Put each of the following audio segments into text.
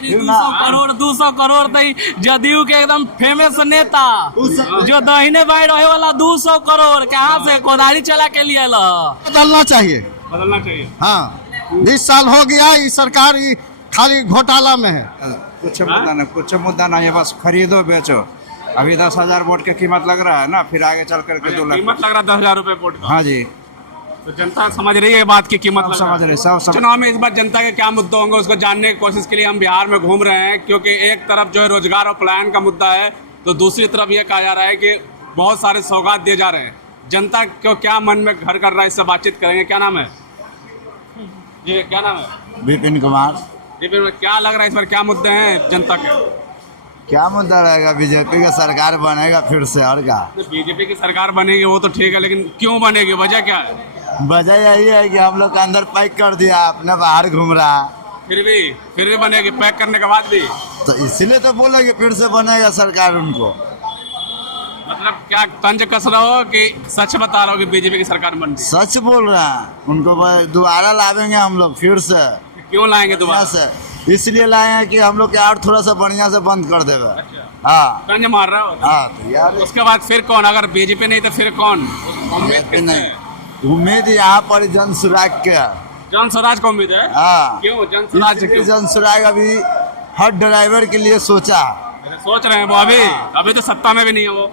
200 करोड़ जदयू के एकदम फेमस नेता जो दाहिने बाएं रहे वाला 200 करोड़ कहाँ से कोदारी चला के लिए बदलना चाहिए हाँ 20 साल हो गया ये सरकार खाली घोटाला में है। कुछ मुद्दा नहीं है, बस खरीदो बेचो। अभी 10,000 वोट की कीमत लग रहा है ना, फिर आगे चल करके 2 लाख कीमत लग रहा है 10,000 रुपए वोट का। हाँ जी, तो जनता समझ रही है बात की कीमत समझ रहे सब चुनाव में इस बार जनता के क्या मुद्दे होंगे उसको जानने की कोशिश के लिए हम बिहार में घूम रहे हैं, क्योंकि एक तरफ जो है रोजगार और पलायन का मुद्दा है, तो दूसरी तरफ ये कहा जा रहा है कि बहुत सारे सौगात दिए जा रहे हैं। जनता को क्या मन में घर कर रहा है, इससे बातचीत करेंगे। क्या नाम है जी, क्या नाम है? विपिन कुमार। विपिन में क्या लग रहा है इस बार क्या मुद्दे हैं जनता के? क्या मुद्दा रहेगा, बीजेपी का सरकार बनेगा फिर से और क्या। बीजेपी की सरकार बनेगी वो तो ठीक है, लेकिन क्यों बनेगी, वजह क्या है? वजह यही है कि हम लोग का अंदर पैक कर दिया, अपने बाहर घूम रहा। फिर भी बनेगी पैक करने के बाद भी, तो इसीलिए तो बोले कि फिर से बनेगा सरकार उनको। मतलब क्या तंज कस रहे हो कि सच बता रहे हो कि बीजेपी की सरकार बन रही? सच बोल रहे हैं, उनको दोबारा लावेंगे हम लोग फिर से। क्यों लाएंगे दोबारा से? इसलिए लाए हैं कि हम लोग के और थोड़ा सा बढ़िया से बंद कर देवे। अच्छा। हाँ तंज मार रहा हो? हाँ तो यार उसके बाद फिर कौन, अगर बीजेपी नहीं तो फिर कौन? उम्मीद यहाँ पर जन सुराग के। जन स्वराज को उम्मीद है? हाँ क्यों जन स्वराज? जन सुराग अभी हर ड्राइवर के लिए सोचा, सोच रहे हैं वो अभी तो सत्ता में भी नहीं है वो।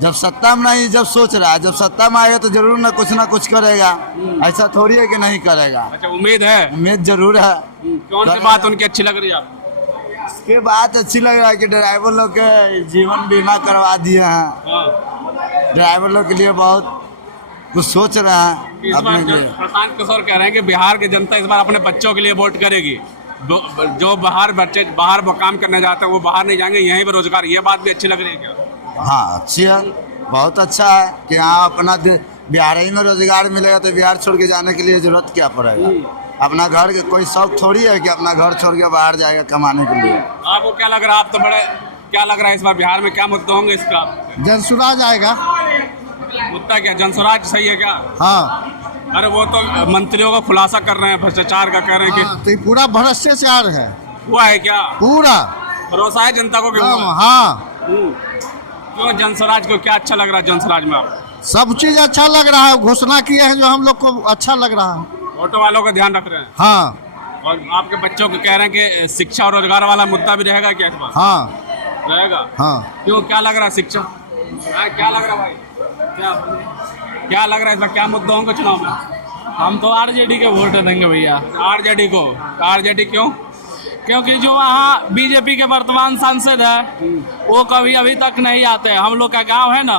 जब सत्ता में नहीं, जब सोच रहा है, जब सत्ता में आएगा तो जरूर ना कुछ करेगा। ऐसा थोड़ी है कि नहीं करेगा। अच्छा, उम्मीद है? उम्मीद जरूर है। कौन सी बात उनकी अच्छी लग रही है आपको? इसके बात अच्छी लग रहा है कि ड्राइवर लोग के जीवन बीमा करवा दिए हैं। ड्राइवर लोग के लिए बहुत कुछ सोच रहे हैं इस अपने बार लिए। प्रशांत किशोर कह रहे हैं कि बिहार की जनता इस बार अपने बच्चों के लिए वोट करेगी। जो बच्चे बाहर काम करने जाते हैं वो बाहर नहीं जाएंगे, यहीं पर रोजगार। ये बात भी अच्छी लग रही है क्या? हाँ अच्छी है, बहुत अच्छा है कि यहाँ अपना बिहार ही में रोजगार मिलेगा तो बिहार छोड़ के जाने के लिए जरूरत क्या पड़ेगा। अपना घर के कोई शौक थोड़ी है कि अपना घर छोड़ के बाहर जाएगा कमाने के लिए। आपको क्या लग रहा है, आप तो बड़े क्या लग रहा है इस बार बिहार में क्या मुद्दे होंगे इसका? जनसुराज आएगा। मुद्दा क्या, जनसुराज सही है क्या? हाँ अरे वो तो मंत्रियों का खुलासा कर रहे हैं भ्रष्टाचार का, कह रहे हैं कि तो ये पूरा भ्रष्टाचार है। हुआ है क्या? पूरा भरोसा है जनता को कि हुआ है? हाँ क्यों जनसुराज को क्या अच्छा लग रहा है जनसुराज में? आप सब चीज अच्छा लग रहा है, घोषणा किए हैं जो हम लोग को अच्छा लग रहा है। ऑटो वालों का ध्यान रख रहे हैं? हाँ और आपके बच्चों को कह रहे हैं कि शिक्षा और रोजगार वाला मुद्दा भी रहेगा क्या इस बार? हाँ रहेगा। हाँ क्यों, क्या लग रहा है शिक्षा? क्या लग रहा है भाई, क्या लग रहा है इस बार क्या मुद्दे होंगे चुनाव में? हम तो आरजेडी के वोट देंगे भैया। आरजेडी को? आरजेडी क्यों? क्योंकि जो वहाँ बीजेपी के वर्तमान सांसद है वो कभी अभी तक नहीं आते। हम लोग का गांव है ना,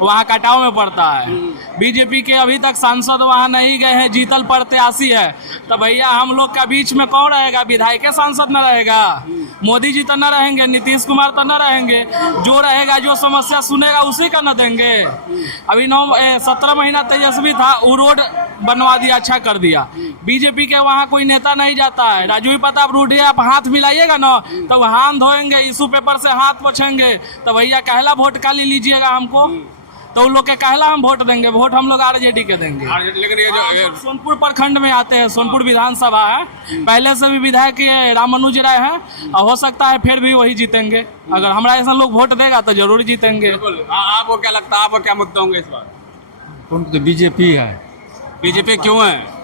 वहाँ कटाव में पड़ता है। बीजेपी के अभी तक सांसद वहाँ नहीं गए हैं, जीतल प्रत्याशी है। तो भैया हम लोग का बीच में कौन रहेगा? विधायक सांसद न रहेगा? मोदी जी तो न रहेंगे, नीतीश कुमार तो न रहेंगे। जो रहेगा, जो समस्या सुनेगा उसी का न देंगे। अभी 17 महीना तेजस्वी था, वो रोड बनवा दिया, अच्छा कर दिया। बीजेपी के वहाँ कोई नेता नहीं जाता है। राजू प्रताप रूढ़ी आप हाथ मिलाइएगा ना तो हाथ धोएंगे, इशू पेपर से हाथ पोछेंगे। तो भैया कहला वोट काली लीजिएगा हमको, तो उन लोग के कहला हम वोट देंगे। वोट हम लोग आरजेडी के देंगे। लेकिन ये जो सोनपुर प्रखंड में आते हैं, सोनपुर विधानसभा है, पहले से भी विधायक ये रामानुज राय है, और हो सकता है फिर भी वही जीतेंगे। अगर हमारा ऐसा लोग वोट देगा तो जरूर जीतेंगे। आपको क्या लगता है, आपको क्या मुद्दे होंगे इस बार? तो बीजेपी है। बीजेपी क्यों है?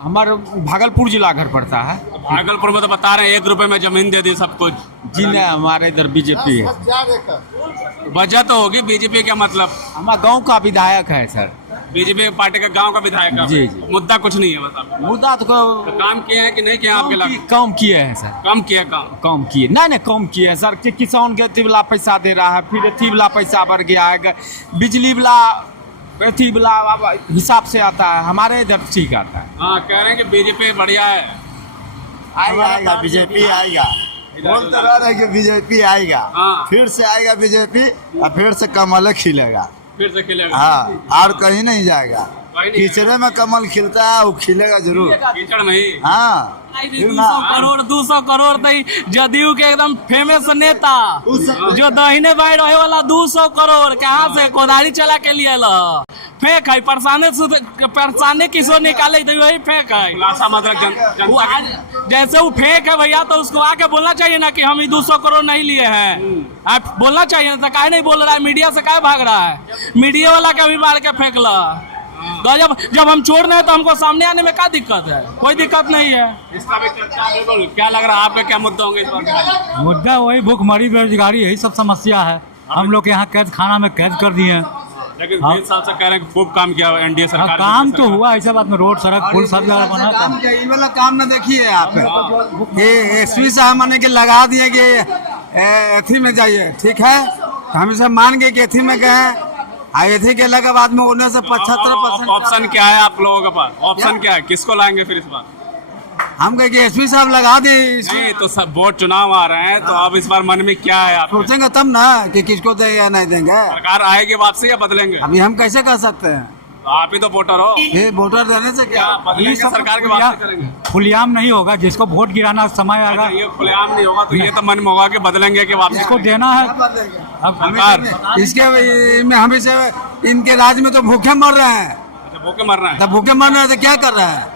हमारे भागलपुर जिला घर पड़ता है। भागलपुर में तो बता रहे हैं 1 रुपए में जमीन दे दी सब कुछ। जी नहीं, हमारे इधर बीजेपी है। वजह तो होगी बीजेपी का, मतलब हमारा गांव का विधायक है सर। बीजेपी पार्टी का गांव का विधायक है। जी जी। मुद्दा कुछ नहीं है बस आपका? मुद्दा तो काम किए हैं कि नहीं किए आपके लाभ? कम किए हैं सर। कम किए काम? कम किए नहीं कम किए हैं सर। कि किसान के अथी वाला पैसा दे रहा है, फिर अथी वाला पैसा बढ़ गया है, बिजली वाला अथी वाला हिसाब से आता है। हमारे इधर ठीक आता है। हाँ, कह रहे हैं कि बीजेपी बढ़िया है। आएगा बीजेपी आएगा, बोल तो रह रहे कि बीजेपी आएगा। हाँ। फिर से आएगा बीजेपी और फिर से कमल खिलेगा। फिर से खिलेगा? हाँ, और कहीं नहीं जाएगा। कीचड़े में कमल खिलता है, वो खिलेगा जरूर। कीचड़ में ही? हाँ करोड़ 200 करोड़ तो जदयू के एकदम फेमस नेता जो दहिने बाएं रहे वाला 200 करोड़ कहाँ से कोदारी चला के लिए ला फेंक है परेशानी किसो निकाले तो वही फेंक है खुलासा मतलब जनता के जैसे वो फेंक है भैया तो उसको आके बोलना चाहिए ना कि हम ये 200 करोड़ नहीं लिए हैं आप बोलना चाहिए ना तो काहे नहीं बोल रहा है मीडिया से काहे भाग रहा है मीडिया वाला के भी मार के फेंक ला तो जब हम छोड़ रहे हैं तो हमको सामने आने में क्या दिक्कत है कोई दिक्कत नहीं है इसका भी चर्चा बिल्कुल क्या लग रहा है आपके क्या मुद्दे होंगे इस बार मुद्दा वही भूखमरी बेरोजगारी यही सब समस्या है हम लोग के यहाँ कैद खाना में कैद कर दिए हैं लेकिन 20 साल से कह रहे हैं खूब काम किया एनडीए सरकार काम तो हुआ ऐसा बात में रोड सड़क पुल सब जगह बना काम किया ये वाला काम में देखिए आप ये एसपी साहब माने के लगा दिए कि एथी में जाइए ठीक है तो हम इसे मान गए कि एथी में गए एथी के लगे बाद में उन्हें से 75% ऑप्शन क्या है आप लोगों के पास ऑप्शन क्या है किसको लाएंगे फिर इस बार हम कहे कि एसपी साहब लगा दे नहीं तो सब वोट चुनाव आ रहे हैं तो अब इस बार मन में क्या है आप सोचेंगे तब ना कि किसको देंगे या नहीं देंगे सरकार आएगी वापसी या बदलेंगे अभी हम कैसे कर सकते हैं तो आप ही तो वोटर हो ये वोटर देने से क्या क्या बदलेंगे सरकार के वापसी करेंगे खुलेआम नहीं होगा जिसको वोट गिराना समय आएगा अच्छा, ये खुलेआम नहीं होगा तो ये तो मन में होगा कि बदलेंगे कि वापसी इसको करेंगे। देना है अब सरकार इसके में हम इसे इनके राज्य में तो भूखे मर रहे हैं अच्छा, भूखे मर रहे हैं तब भूखे मर रहे हैं तो क्या कर रहे हैं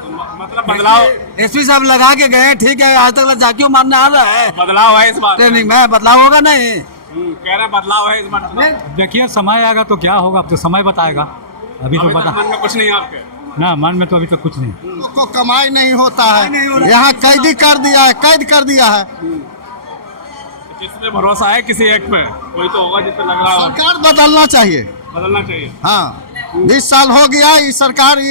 तो मतलब बदलाव एसपी साहब लगा के गए ठीक है आज तक जाकियों मारने आ रहा है बदलाव है इस बार ट्रेनिंग में बदलाव होगा नहीं कह रहे हैं बदलाव है इस बार देखिए समय आएगा तो क्या होगा अब तो समय बताएगा अभी तो अभी तक बता मन में कुछ नहीं है आपके ना मन में तो अभी तक कुछ नहीं को कमाई नहीं होता है यहाँ कैदी कर दिया है कैद कर दिया है जिस पे भरोसा है किसी एक पे कोई तो होगा जिस पे लग रहा हो सरकार बदलना चाहिए बदलना चाहिए हाँ 20 साल हो गया ये सरकार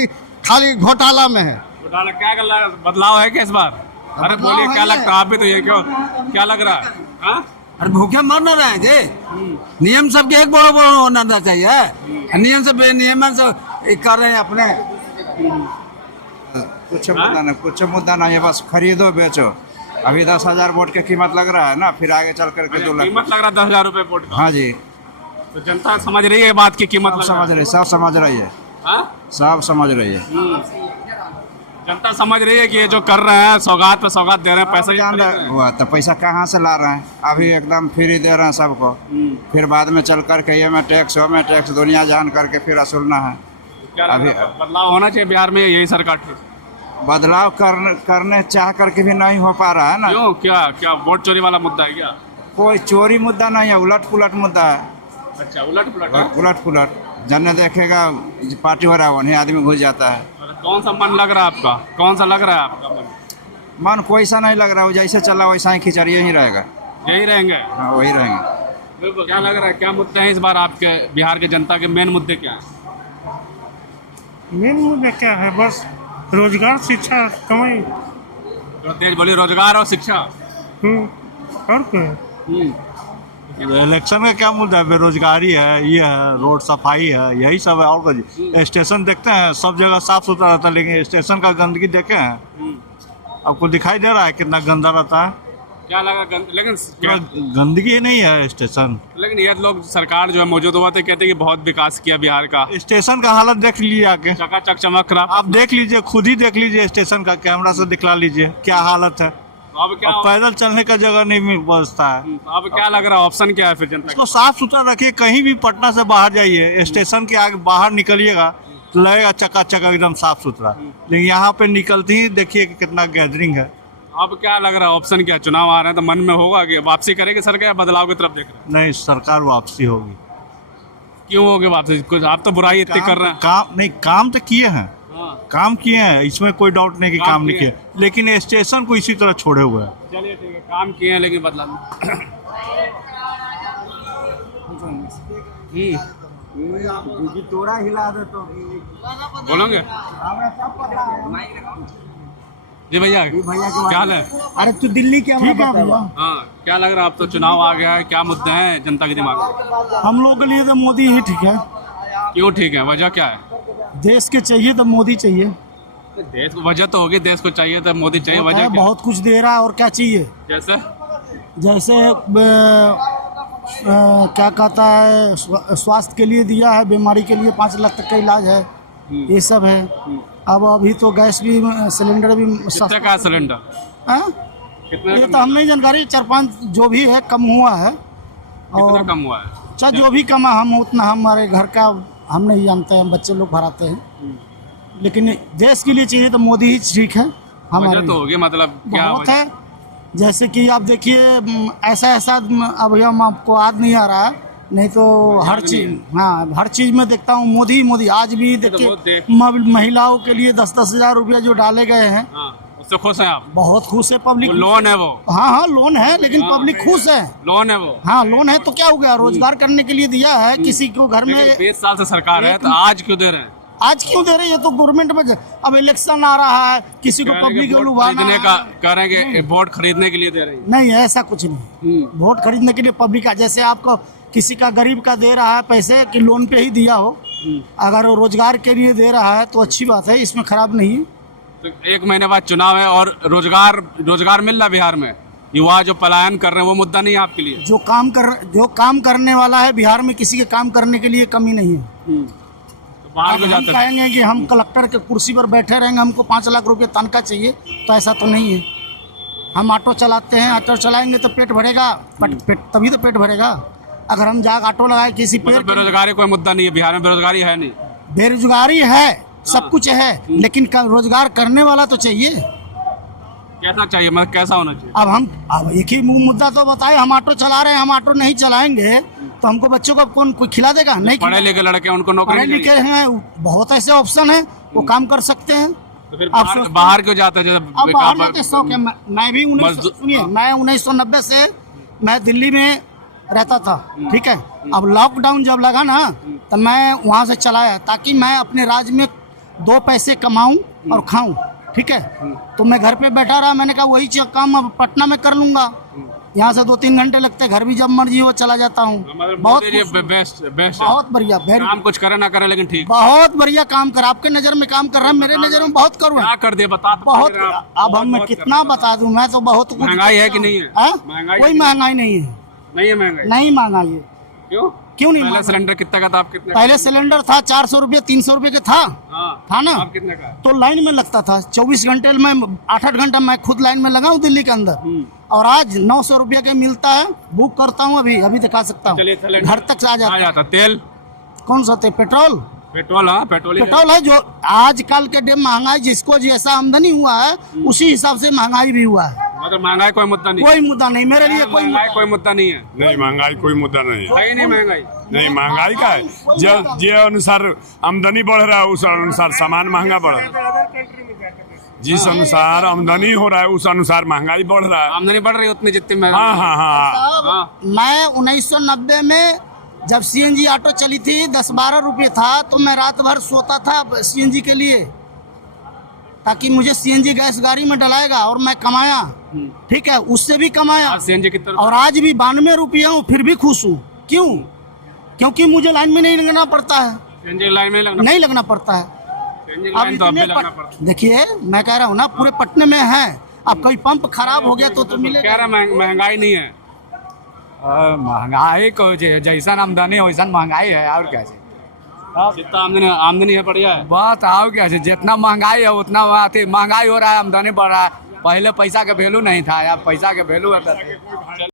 खाली घोटाला में है घोटाला क्या कर रहा है बदलाव है क्या इस बार अरे बोलिए क्या लगता है आप भी तो ये क्यों क्या लग रहा है हाँ? अरे भूखे मर न रहे हैं जी नियम सबके एक बड़ा बड़ा होना चाहिए नियम से बेनियमन से कर रहे हैं अपने कुछ मुद्दा नहीं है बस खरीदो बेचो अभी 10,000 वोट की कीमत लग रहा है ना फिर आगे चल करके 2 लाख कीमत लग रहा है 10,000 रुपए वोट का हाँ जी तो जनता समझ रही है ये बात की कीमत लग रहा है। सब समझ रही है हाँ? सब समझ रही है जनता समझ रही है कि ये जो कर रहे हैं सौगात पे सौगात दे रहे हैं पैसा जान रहे हुआ तो पैसा कहाँ से ला रहे हैं अभी एकदम फ्री दे रहे हैं सबको फिर बाद में चल करके ये में टैक्स दुनिया जान करके फिर वसूलना है क्या लग रहा है? बदलाव होना चाहिए बिहार में यही सरकार ठीक बदलाव करने चाह करके भी नहीं हो पा रहा है ना क्यों क्या क्या वोट चोरी वाला मुद्दा है क्या कोई चोरी मुद्दा नहीं है उलट पुलट मुद्दा है अच्छा उलट पुलट है? उलट पुलट जन्ने देखेगा पार्टी हो रहा है वहीं आदमी घुस जाता है अरे कौन सा मन लग रहा है आपका कौन सा लग रहा है आपका मन मन कोई सा नहीं लग रहा है जैसे चला वैसा ही खिचड़िए ही रहेगा यही रहेंगे हाँ वही रहेंगे क्या लग रहा है क्या मुद्दे हैं इस बार आपके बिहार के जनता के मेन मुद्दे क्या है मेन मुद्दा क्या है बस रोजगार शिक्षा कमाई तो तेज बोली रोजगार और शिक्षा और क्या है? इलेक्शन का क्या मुद्दा है बेरोजगारी है ये है रोड सफाई है यही सब है और कुछ स्टेशन देखते हैं सब जगह साफ सुथरा रहता है लेकिन स्टेशन का गंदगी देखे हैं आपको दिखाई दे रहा है कितना गंदा रहता है क्या लगा लेकिन गंदगी नहीं है स्टेशन लेकिन ये लोग सरकार जो है मौजूद हुआ थे कहते हैं कि बहुत विकास किया बिहार का स्टेशन का हालत देख लीजिए आके चकाचक चमक रहा आप देख लीजिए खुद ही देख लीजिए स्टेशन का कैमरा से दिखला लीजिए क्या हालत है तो अब क्या अब पैदल चलने का जगह नहीं मिल बचता है तो अब क्या लग रहा है ऑप्शन क्या है फिर जनता इसको साफ सुथरा रखिए कहीं भी पटना से बाहर जाइए स्टेशन के आगे बाहर निकलिएगा तो लगेगा चकाचक एकदम साफ सुथरा लेकिन यहाँ पे निकलते ही देखिए कि कितना गैदरिंग है अब क्या लग रहा है ऑप्शन क्या चुनाव आ रहे हैं तो मन में होगा कि वापसी करेगी सरकार या बदलाव की तरफ देख रहे हैं नहीं सरकार वापसी होगी क्यों होगी वापसी कुछ आप तो बुराई इतनी कर रहे हैं काम नहीं काम तो किए हैं हाँ, काम किए हैं इसमें कोई डाउट नहीं कि काम काम नहीं किए किए लेकिन स्टेशन को इसी तरह छोड़े हुए हैं चलिए ठीक है काम किए हैं लेकिन बदला तोड़ा हिला दे तो बोलोगे जी भैया क्या हाल है अरे तू दिल्ली क्या ठीक है हाँ क्या लग रहा है अब तो चुनाव आ गया है क्या मुद्दे हैं जनता के दिमाग में हम लोग के लिए तो मोदी ही ठीक है क्यों ठीक है वजह क्या है देश के चाहिए तो मोदी चाहिए देश को वजह तो होगी देश को चाहिए तो मोदी चाहिए वजह क्या बहुत कुछ दे रहा है और क्या चाहिए जैसे जैसे क्या कहता है स्वास्थ्य के लिए दिया है बीमारी के लिए 5 लाख तक का इलाज है ये सब है अब अभी तो गैस भी सिलेंडर भी कितने का है सिलेंडर? हाँ? कितने ये तो हम नहीं जानकारी, 4-5 जो भी है कम हुआ है। कितना कम हुआ है? अच्छा जो भी कमा हम उतना हमारे घर का हम नहीं जानते हैं, हम बच्चे लोग भराते हैं। लेकिन देश के लिए चाहिए तो मोदी ही ठीक है। हमारे वजह तो होगी, मतलब क्या बहुत वजह? है, जैसे कि आप देखिए ऐसा अब हम आपको याद नहीं आ रहा है, नहीं तो हर चीज, हाँ हर चीज में देखता हूँ मोदी आज भी देखिए महिलाओं के लिए 10-10 हजार रुपया जो डाले गए हैं, हाँ, उससे खुश हैं आप? बहुत खुश है पब्लिक। लोन है वो? हाँ लोन है, लेकिन पब्लिक खुश है। लोन है वो? हाँ लोन है तो क्या हो गया, रोजगार करने के लिए दिया है किसी को घर में। 20 साल से सरकार है, तो आज क्यों दे रहे हैं? आज क्यों दे रहे हैं? ये तो गवर्नमेंट में अब इलेक्शन आ रहा है, किसी को पब्लिक को लुभाना खरीदने का कह रहे हैं कि वोट खरीदने के लिए दे रहे हैं। नहीं है, ऐसा कुछ नहीं। वोट खरीदने के लिए पब्लिक का, जैसे आपको किसी का गरीब का दे रहा है पैसे कि लोन पे ही दिया हो, अगर वो रोजगार के लिए दे रहा है तो अच्छी बात है, इसमें खराब नहीं है। तो 1 महीने बाद चुनाव है और रोजगार मिल रहा है बिहार में, युवा जो पलायन कर रहे हैं वो मुद्दा नहीं है आपके लिए? जो काम करने वाला है बिहार में, किसी के काम करने के लिए कमी नहीं है। तो बाहर को हम जाते हैं कहेंगे कि हम कलेक्टर के कुर्सी पर बैठे रहेंगे, हमको 5 लाख रुपए तनख्वाह चाहिए, तो ऐसा तो नहीं है। हम ऑटो चलाते हैं, ऑटो चलाएंगे तो पेट भरेगा, तभी तो पेट भरेगा। अगर हम जाकर ऑटो लगाए किसी पेड़, मतलब बेरोजगारी कोई मुद्दा नहीं है बिहार में? बेरोजगारी है नहीं? बेरोजगारी है, सब कुछ है, लेकिन रोजगार करने वाला तो चाहिए। कैसा चाहिए, मतलब कैसा होना चाहिए? अब एक ही मुद्दा तो बताए, हम ऑटो चला रहे हैं, हम ऑटो नहीं चलाएंगे तो हमको बच्चों को कौन कोई खिला देगा? नहीं, पढ़े लिखे लड़के उनको नौकरी पढ़े लिखे हैं, बहुत ऐसे ऑप्शन है, वो काम कर सकते हैं। तो फिर बाहर क्यों जाते हैं? अब बाहर जाते शौक है। मैं भी 1990 से मैं दिल्ली में रहता था, ठीक है। अब लॉकडाउन जब लगा ना, तो मैं वहाँ से चलाया ताकि मैं अपने राज्य में 2 पैसे कमाऊं और खाऊं, ठीक है। तो मैं घर पे बैठा रहा, मैंने कहा वही काम अब पटना में कर लूंगा। यहाँ से 2-3 घंटे लगते, घर भी जब मर्जी हो चला जाता हूँ। बहुत बेस्ट बहुत बढ़िया, काम कुछ करे ना करे लेकिन ठीक, बहुत बढ़िया काम कर। आपके नजर में काम कर रहा है, मेरे नजर में बहुत करूँ। क्या कर दे बता? बहुत, अब हम मैं कितना बता दूं, मैं तो बहुत कुछ। महंगाई है कि नहीं है? कोई महंगाई नहीं है, नहीं है महंगाई? नहीं महंगाई है। क्यों नहीं? पहले सिलेंडर कितना का था? आप कितने? पहले सिलेंडर था 400 रुपये, 300 रुपये का था ना। आप कितने का? तो लाइन में लगता था 24 घंटे में, 8-8 घंटा मैं खुद लाइन में लगा हूँ दिल्ली के अंदर। और आज 900 रुपये का मिलता है, बुक करता हूँ, अभी दिखा सकता हूँ, घर तक आ जाता। तेल कौन सा तेल? पेट्रोल। हाँ, पेट्रोल है जो आजकल के डेम महंगाई, जिसको जैसा आमदनी हुआ है उसी हिसाब से महंगाई भी हुआ है। मतलब महंगाई कोई मुद्दा नहीं? कोई मुद्दा नहीं मेरे लिए, कोई मुद्दा नहीं है। नहीं, महंगाई कोई मुद्दा नहीं है। नहीं महंगाई नहीं, महंगाई का है जे अनुसार आमदनी बढ़ रहा है उस अनुसार सामान महंगा बढ़ रहा है। जिस अनुसार आमदनी हो रहा है उस अनुसार महंगाई बढ़ रहा है। आमदनी बढ़ रही है उतनी जितनी। हाँ। मैं 1990 में जब CNG ऑटो चली थी, 10-12 रुपये था, तो मैं रात भर सोता था CNG के लिए, ताकि मुझे CNG गैस गाड़ी में डलाएगा और मैं कमाया, ठीक है, उससे भी कमाया। CNG कितना? और आज भी 92 रुपया हूँ, फिर भी खुश हूँ। क्यों? क्योंकि मुझे लाइन में नहीं लगना पड़ता है। CNG लाइन में नहीं लगना पड़ता है। देखिए मैं कह रहा हूँ ना, पूरे पटने में है। अब कोई पंप खराब हो गया तो मिलेगा। कह रहा महंगाई नहीं है? महंगाई को जैसा आमदनी वैसा महंगाई है, और क्या है? जितना आमदनी है बढ़िया है। बात आओ क्या है, जितना महंगाई है उतना महंगाई हो रहा है, आमदनी बढ़ रहा है। पहले पैसा का वैल्यू नहीं था, अब पैसा का वैल्यू है।